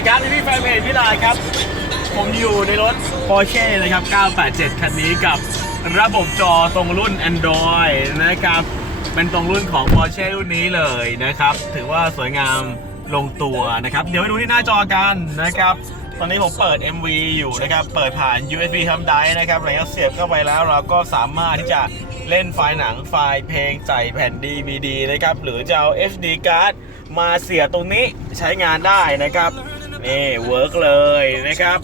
ดีครับพี่แฟนเพจพี่ลายครับ ผมอยู่ในรถ Porsche นะครับ 987 คันนี้กับระบบจอตรงรุ่น Android นะครับ เป็นตรงรุ่นของ Porsche รุ่นนี้เลยนะครับ ถือว่าสวยงามลงตัวนะครับ เดี๋ยวไปดูที่หน้าจอกันนะครับ ตอนนี้ผมเปิด MV อยู่นะครับ เปิดผ่าน USB ทำได้นะครับ แล้วเสียบเข้าไปแล้วเราก็สามารถที่จะเล่นไฟล์หนังไฟล์เพลงใส่แผ่น DVD นะครับ หรือจะเอา SD card มาเสียบตรงนี้ใช้งานได้นะครับ นี่เวิร์กเลยนะครับ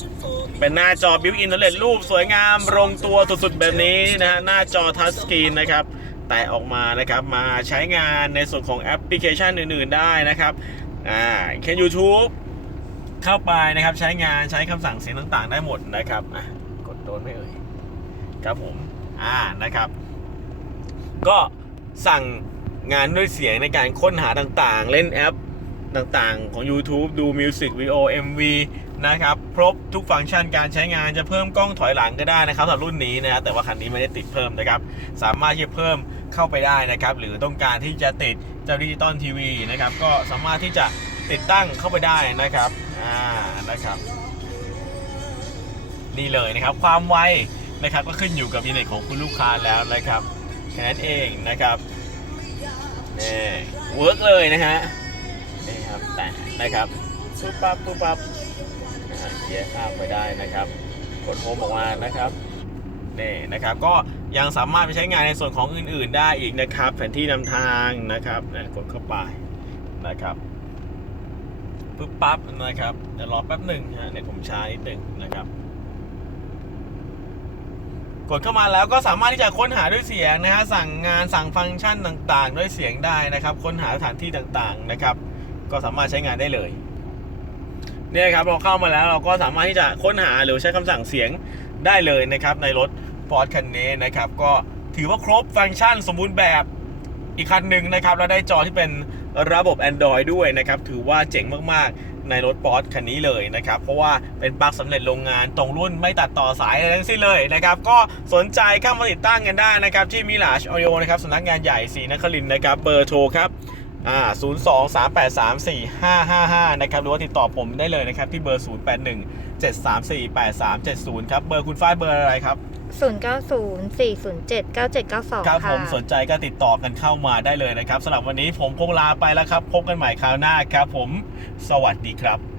เป็นหน้าจอบิวอินเทอร์เน็ตรูปสวยงามลงตัวสุดๆแบบนี้นะฮะหน้าจอทัชสกรีนนะครับแตะออกมานะครับมาใช้งานในส่วนของแอปพลิเคชันอื่นๆได้นะครับอ่าแค่ YouTube เข้าไปนะครับใช้งานใช้คำสั่งเสียงต่างๆ ได้หมดนะครับกดโดนไม่เอ่ยครับผมอ่านะครับ ก็สั่งงานด้วยเสียงในการค้นหาต่างๆ เล่นแอป ต่างๆ ของ YouTube ดูมิวสิกวิดีโอ MV นะครับครบทุกฟังก์ชันการใช้งานจะเพิ่มกล้องถอยหลังก็ได้นะครับสำหรับรุ่นนี้นะแต่ว่าคันนี้ไม่ได้ติดเพิ่มนะครับ สามารถที่จะเพิ่มเข้าไปได้นะครับ หรือต้องการที่จะติดเจ้าดิจิตอลทีวีนะครับ ก็สามารถที่จะติดตั้งเข้าไปได้นะครับอ่านะครับนี่เลยนะครับ ความไวนะครับ ก็ขึ้นอยู่กับอินเทอร์เน็ตของคุณลูกค้าแล้วนะครับแค่นั้นเองนะครับนี่เวิร์กเลยนะฮะ นี่ครับแต่นะครับปุ๊บปั๊บปุ๊บปั๊บเสียร์ข้ามไปได้นะครับกดโฮมออกมานะครับนี่นะครับก็ยังสามารถไปใช้งานในส่วนของอื่น ๆ ได้อีกนะครับ แผนที่นำทางนะครับนะกดเข้าไปนะครับปุ๊บปั๊บนะครับเดี๋ยวรอแป๊บหนึ่งนะฮะเดี๋ยวผมช้านิดหนึ่งนะครับ กดเข้ามาแล้วก็สามารถที่จะค้นหาด้วยเสียงนะฮะสั่งงานสั่งฟังก์ชันต่างๆ ด้วยเสียงได้นะครับ ค้นหาสถานที่ต่างๆนะครับ ก็สามารถใช้งานได้เลยเนี่ยครับเราเข้ามาแล้วเราก็สามารถที่จะค้นหาหรือใช้คำสั่งเสียงได้เลยนะครับ ในรถ Ford คันนี้นะครับ ก็ถือว่าครบฟังก์ชันสมบูรณ์แบบอีกคันหนึ่งนะครับ แล้วได้จอที่เป็นระบบ Android ด้วยนะครับ ถือว่าเจ๋งมากๆในรถ Ford คันนี้เลยนะครับ เพราะว่าเป็นปลั๊กสำเร็จโรงงานตรงรุ่นไม่ตัดต่อสายอะไรทั้งสิ้นเลยนะครับ ก็สนใจเข้ามาติดตั้งกันได้นะครับ ที่มิลาชออโยนะครับสำนักงานใหญ่ศรีนครินนะครับเบอร์โทรครับ อ่า0 2 3 8 3 4 5 5 5 นะครับ หรือว่าติดต่อผมได้เลยนะครับ ที่เบอร์ 0 8 1 7 3 4 8 3 7 0 ครับ เบอร์คุณฝ้ายเบอร์อะไรครับ 090 407 9792 ครับค่ะผมสนใจก็ติดต่อกันเข้ามาได้เลยนะครับสำหรับวันนี้ผมคงลาไปแล้วครับ พบกันใหม่คราวหน้าครับผม สวัสดีครับ